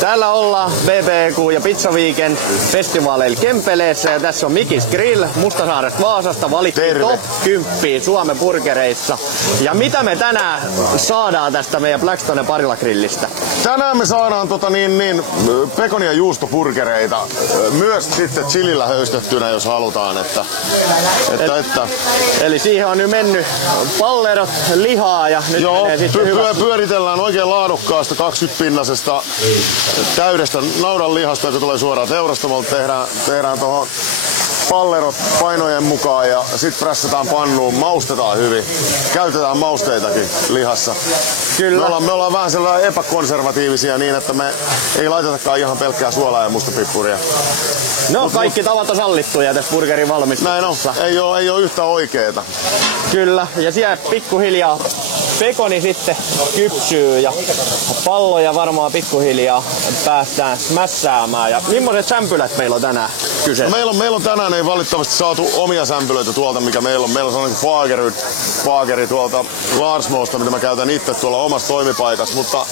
Täällä ollaan BBQ ja Pizza Weekend festivaaleilla Kempeleessä ja tässä on Mikis Grill Mustasaaresta Vaasasta valittiin top 10 Suomen burgereissa. Ja mitä me tänään saadaan tästä meidän Blackstone Parilla grillistä? Tänään me saadaan pekoni- ja juustoburgereita. Myös sitten chilillä höystettynä, jos halutaan. Että. Eli siihen on nyt mennyt pallerot, lihaa ja nyt menee sitten pyöritellään oikein laadukkaasta 20-pinnasesta täydestä naudan lihasta, joka tulee suoraan teurastamolta. Tehdään tuohon pallerot painojen mukaan ja sit prässätään pannuun, maustetaan hyvin. Käytetään mausteitakin lihassa. Kyllä. Me ollaan vähän sellainen epäkonservatiivisia niin, että me ei laitetakaan ihan pelkkää suolaa ja mustapippuria. No kaikki tavat on sallittuja tässä burgerin valmistuksessa. Näin on. Ei ole yhtä oikeeta. Kyllä, ja siellä pikkuhiljaa pekoni sitten kypsyy ja palloja varmaan pikkuhiljaa päästään smässäämään. Ja millaiset sämpylät meillä on tänään kyseessä? No meillä on tänään ei valitettavasti saatu omia sämpylöitä tuolta, mikä meillä on. Meillä on sellainen faageri tuolta Larsmosta, mitä mä käytän itse tuolla omassa toimipaikassa. Mutta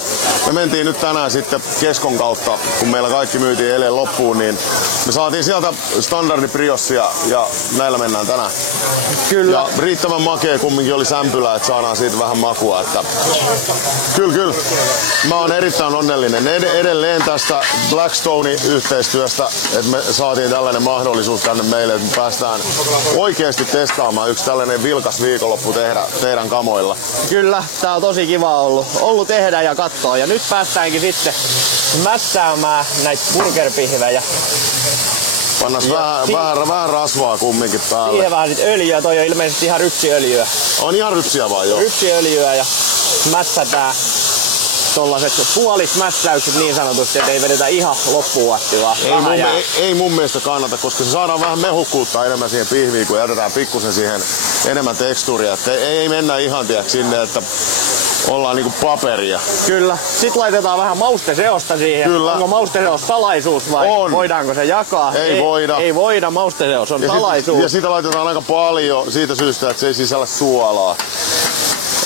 me mentiin nyt tänään sitten Keskon kautta, kun meillä kaikki myytiin eilen loppuun, niin me saatiin sieltä standardipriossia ja näillä mennään tänään. Kyllä. Ja riittävän makea kumminkin oli sämpylä, että saadaan siitä vähän makua. Että kyllä. Mä oon erittäin onnellinen edelleen tästä Blackstone-yhteistyöstä, että me saatiin tällainen mahdollisuus tänne meille, että me päästään oikeasti testaamaan yksi tällainen vilkas viikonloppu tehdä teidän kamoilla. Kyllä, tää on tosi kiva ollut tehdä ja katsoa. Ja nyt päästäänkin sitten mässäämään näitä burgerpihvejä. Pannaan vähän rasvaa kumminkin päälle. Siihen vähän sit öljyä, toi on ilmeisesti ihan rypsiöljyä. On ihan rypsiä vaan, joo. Rypsiöljyä ja mässätään tollaset puolismässäykset niin sanotusti, ettei vedetä ihan loppuun asti vaan. Ei mun mielestä kannata, koska se saadaan vähän mehukkuutta enemmän siihen pihviin, kun jätetään pikkusen siihen enemmän tekstuuria. Että ei mennä ihan sinne, että ollaan niinku paperia. Kyllä. Sitten laitetaan vähän mausteseosta siihen. Kyllä. Onko mausteseos salaisuus vai voidaanko se jakaa? Ei voida. Ei voida, mausteseos on salaisuus. Ja sitä laitetaan aika paljon siitä syystä, että se ei sisällä suolaa.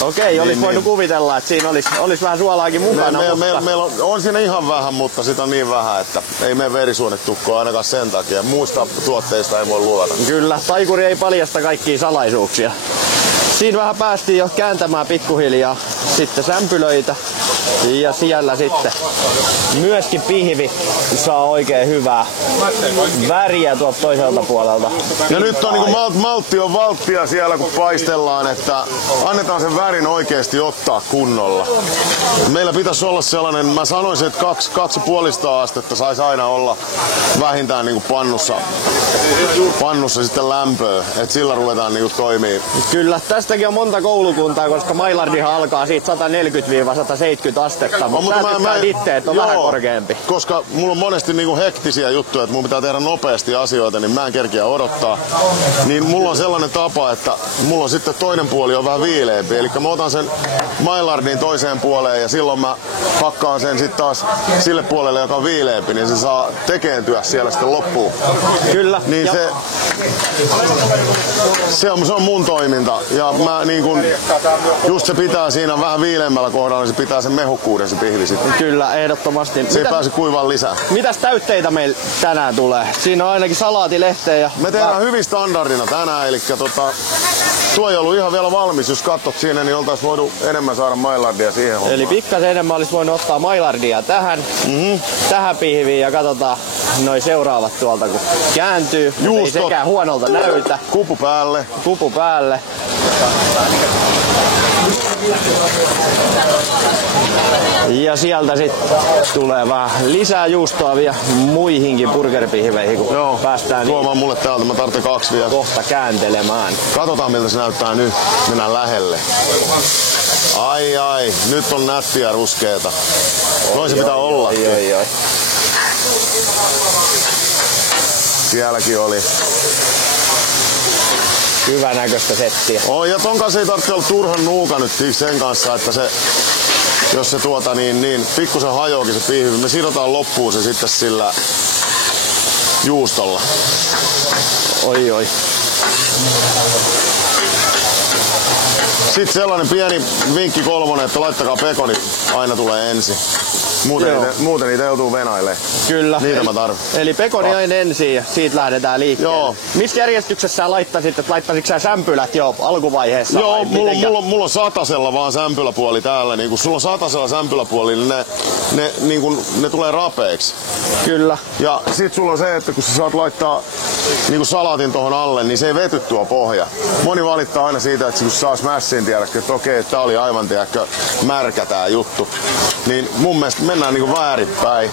Okei, olisi voinut kuvitella, että siinä olisi vähän suolaakin mukana. Meillä on siinä ihan vähän, mutta sitä on niin vähän, että ei mene verisuonet tukkoon ainakaan sen takia. Muista tuotteista ei voi luoda. Kyllä, taikuri ei paljasta kaikkia salaisuuksia. Siinä vähän päästiin jo kääntämään pikkuhiljaa sitten sämpylöitä ja siellä sitten myöskin pihvi saa oikein hyvää väriä tuolta toiselta puolelta. Ja nyt on niinku maltti on valttia siellä kun paistellaan, että annetaan sen värin oikeesti ottaa kunnolla. Meillä pitäisi olla sellainen, mä sanoisin, että 2,5 astetta saisi aina olla vähintään niinku pannussa sitten lämpöä, että sillä ruvetaan niinku toimii. Kyllä, tästäkin on monta koulukuntaa, koska Maillardihan alkaa siitä 140-170 astetta, mutta mä itse, että on vähän korkeampi. Koska mulla on monesti niinku hektisiä juttuja, että mun pitää tehdä nopeasti asioita, niin mä en kerkiä odottaa. Niin mulla on sellainen tapa, että mulla on sitten toinen puoli on vähän viileempi. Eli mä otan sen Maillardin toiseen puoleen ja silloin mä hakkaan sen sitten taas sille puolelle, joka on viileempi, niin se saa tekeentyä siellä sitten loppuun. Kyllä. Niin se on mun toiminta. Ja mä niin kun, just se pitää siinä vähän viileämmällä kohdalla, niin se pitää sen mehukkuuden se pihvi sitten. Kyllä, ehdottomasti. Se ei pääse kuivaan lisää. Mitäs täytteitä meillä tänään tulee? Siinä on ainakin salaatilehteä ja... Me tehdään hyvin standardina tänään, eli tuo ei ollut ihan vielä valmis. Jos katsot siinä, niin oltais voinut enemmän saada Maillardia siihen hommaan. Eli pikkasen enemmän olisi voinut ottaa Maillardia tähän pihviin ja katsotaan noi seuraavat tuolta kun kääntyy. Juustot. Ei sekään huonolta näytä. Kupu päälle. Kupu päälle. Ja sieltä sitten tulee vähän lisää juustoa vielä muihinkin burgerpihveihin, kun päästään tuomaan mulle täältä, mä tarvitsen 2 vielä. Kohta kääntelemään. Katsotaan miltä se näyttää nyt. Mennään lähelle. Ai, nyt on nättiä ruskeeta. Noin se pitää olla. Oi. Sielläkin oli. Hyvän näköistä settiä. Ja ton kanssa ei tarvitse olla turhan nuuka nyt sen kanssa, että se, jos se niin pikkusen hajoakin se pihvi. Me sidotaan loppuun se sitten sillä juustolla. Oi. Sitten sellainen pieni vinkki 3, että laittakaa pekoni aina tulee ensin. Muuten niitä joutuu venailemaan. Kyllä. Niitä mä tarvitsen. Eli pekoni aina ensin ja siitä lähdetään liikkeelle. Joo. Missä järjestyksessä sä laittaisit, että laittaisitko sä sämpylät jo alkuvaiheessa? Joo, mulla on satasella vaan sämpyläpuoli täällä. Niin kun sulla on satasella sämpyläpuoli, niin ne tulee rapeiksi. Kyllä. Ja sit sulla on se, että kun sä saat laittaa niin salaatin tohon alle, niin se ei vety tuo pohja. Moni valittaa aina siitä, että kun saa smashin tiedäkö, että okei, tää oli aivan tiedäkö, märkä tää juttu. Niin mun mielestä mennään niin väärinpäin.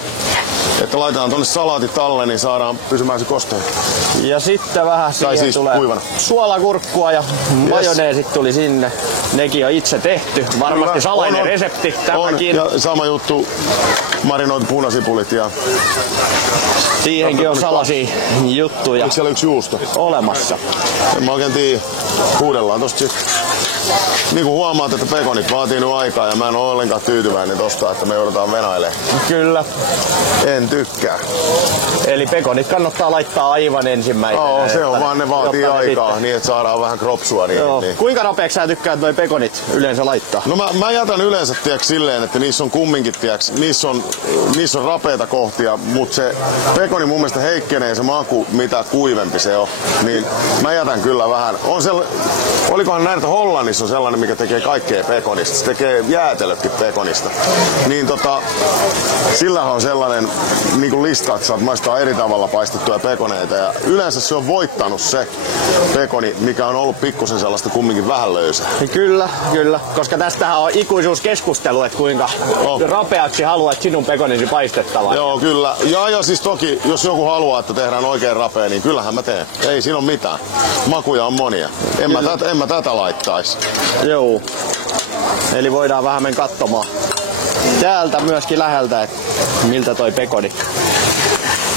Että laitetaan tonne salaatit alle, niin saadaan pysymään se kosteus. Ja sitten vähän siihen siis tulee kuivana. Suolakurkkua ja majoneesit tuli sinne. Nekin on itse tehty. Varmasti kyllä, salainen resepti tämäkin. Ja sama juttu, marinoitu punasipulit ja... Siihenkin on salaisia juttuja. Onko siellä yksi juusto? Olemassa. En mä oikein tiedä. Huudellaan tosta sit. Niin kuin huomaat, että pekonit vaatii nyt aikaa ja mä en ole ollenkaan tyytyväinen tosta, että me joudutaan venailemaan. Kyllä. En tykkää. Eli pekonit kannattaa laittaa aivan ensimmäisenä. Joo, se on vaan, ne vaatii aikaa sitten... niin, että saadaan vähän kropsua. Niin. Kuinka nopeaksi sä tykkäät noi pekonit yleensä laittaa? No mä jätän yleensä silleen, että niissä on kumminkin, niissä on rapeita kohtia, mutta se pekoni mun mielestä heikkenee se maku, mitä kuivempi se on. Niin mä jätän kyllä vähän. Olikohan näin, että Hollannissa on sellainen, mikä tekee kaikkea pekonista. Se tekee jäätelötkin pekonista. Niin sillähän on sellainen niin lista, että saat maistaa eri tavalla paistettuja pekoneita. Ja yleensä se on voittanut se pekoni, mikä on ollut pikkusen sellaista kumminkin vähän löysä. Kyllä. Koska tästähän on ikuisuuskeskustelu, että kuinka rapeaksi haluat sinun pekonisi paistettavan. Joo, kyllä. Ja siis toki, jos joku haluaa, että tehdään oikein rapea, niin kyllähän mä teen. Ei siinä ole mitään. Makuja on monia. En mä tätä laittais. Joo. Eli voidaan vähän mennä katsomaan täältä myöskin läheltä, että miltä toi pekoni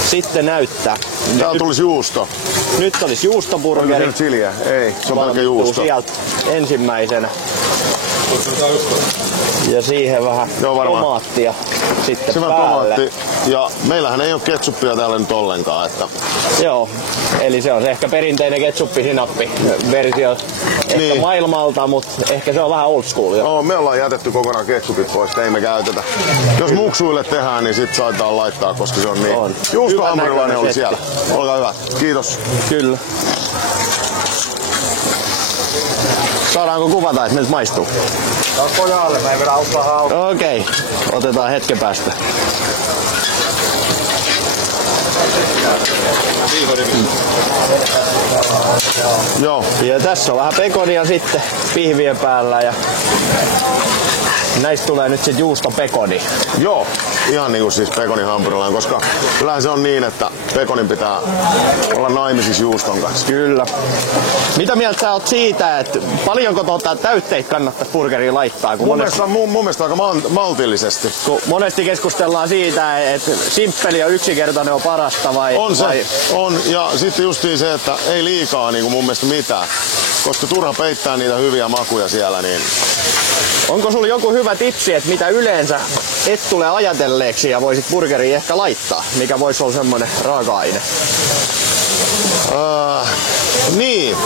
sitten näyttää. Täällä tulisi juusto. Nyt olisi juustoburgeri. Onko se chiliä? Ei, se on pelkkä juusto. Sieltä ensimmäisenä. Ja siihen vähän tomaattia sitten se päälle. Tomaatti. Ja meillähän ei ole ketsuppia täällä nyt ollenkaan. Että... Joo, eli se on se ehkä perinteinen ketsuppisinappi-versio ehkä maailmalta, mutta ehkä se on vähän old school. No, me ollaan jätetty kokonaan ketsupit pois, ei me käytetä. Jos muksuille tehdään, niin sit saadaan laittaa, koska se on niin. Juustohampurilainen oli siellä. Olkaa hyvä. Kiitos. Kyllä. Saadaanko kuvata, että miltä maistuu? Pojalle, mä en vedä auttaa hautaa. Okei, otetaan hetken päästä. Joo. Ja tässä on vähän pekonia sitten pihvien päällä ja näistä tulee nyt sit juustopekoni. Joo, ihan niinku siis pekonihampurilainen, koska kyllähän se on niin, että pekonin pitää olla naimisissa juuston kanssa. Kyllä. Mitä mieltä sä oot siitä, että paljonko täytteitä kannattaisi burgeriin laittaa? Kun mun mielestä aika maltillisesti. Kun monesti keskustellaan siitä, että simppeli ja yksinkertainen on parasta vai... On, ja sitten justiin se, että ei liikaa niinku mun mielestä mitään. Koska turha peittää niitä hyviä makuja siellä, niin... Onko sulla joku hyvä tipsi, että mitä yleensä et tule ajatelleeksi ja voisit burgeriin ehkä laittaa? Mikä voisi olla semmonen raaka-aine? Niin.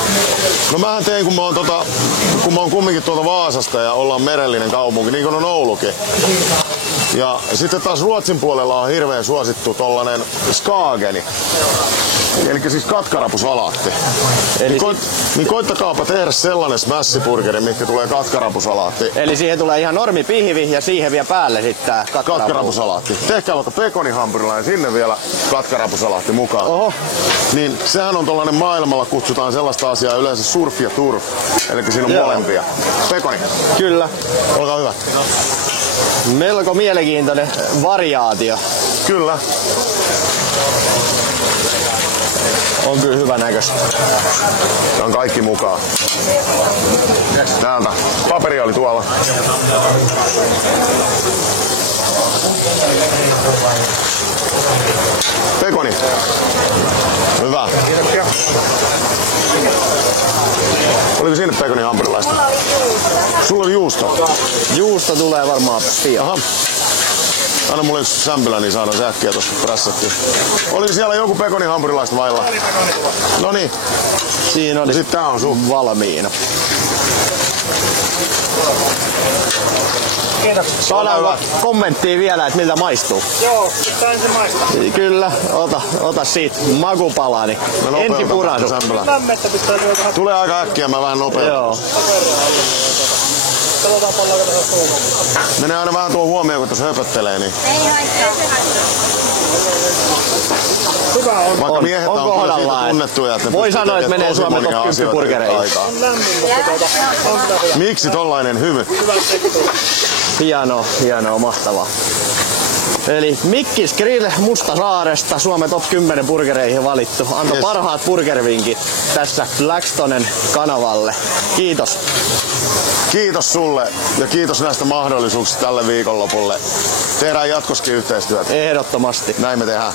No mähän tein, kun mä oon kumminkin tuolta Vaasasta ja ollaan merellinen kaupunki, niin kuin on Oulukin. Ja sitten taas Ruotsin puolella on hirveän suosittu tollanen skageni. Eli siis katkarapusalaatti. Niin koittakaapa tehdä sellainen smash-burgeri, mikä tulee katkarapusalaatti. Eli siihen tulee ihan normi pihvi ja siihen vielä päälle sitten katkarapusalaatti. Tehkää vaikka pekonihampurilainen ja sinne vielä katkarapusalaatti mukaan. Oho. Niin sehän on tollanen maailmalla kutsutaan sellaista asiaa yleensä surf ja turf. Eli siinä on molempia. Pekoni. Kyllä. Olkaa hyvä. Melko mielenkiintoinen variaatio. Kyllä. On kyllä hyvä näköistä. On kaikki mukaan. Täältä. Paperi oli tuolla. Pekoni. Hyvä. Kiitoksia. Oliko sinne pekonin hampurilaista? Sulla oli juusto. Juusto tulee varmaan pian. Aha. Anna mulle yksi sämpylä, niin saadaan se äkkiä tosta prässättyä. Oliko siellä joku pekonin hampurilaista vailla? Noniin. Siinä oli. Sitten tää on sun. Valmiina. Kiitos. Saadaanko kommenttia vielä, että miltä maistuu? Joo, sain se maistaa. Kyllä, ota siitä makupalaa, niin ensi purasu. Lämmettä pitää vielä vähän. Tulee aika äkkiä, mä vähän nopeutan. Joo. Katsotaan paljonko tässä suuhun. Menee aina vähän tuo huomioon, kun tuossa höpöttelee. Niin. Ei haittaa. Hyvä on. Vaikka miehet on kyllä siitä tunnettuja, että ne voi pystyy sanoa, että tekemään menee tosi Suomen monia top 10 asioita burgereihin. yhtä aikaa. On lämmin, mutta on kyllä hyvä. Miksi tollainen hymy? Hyvä tekniikka. Hienoa, mahtavaa. Eli Mikkis Grill Mustasaaresta Suomen top 10 burgereihin valittu. Antoi parhaat burgervinkit tässä Blackstonen kanavalle. Kiitos. Kiitos sulle ja kiitos näistä mahdollisuuksista tälle viikonlopulle. Tehdään jatkossakin yhteistyötä. Ehdottomasti. Näin me tehdään.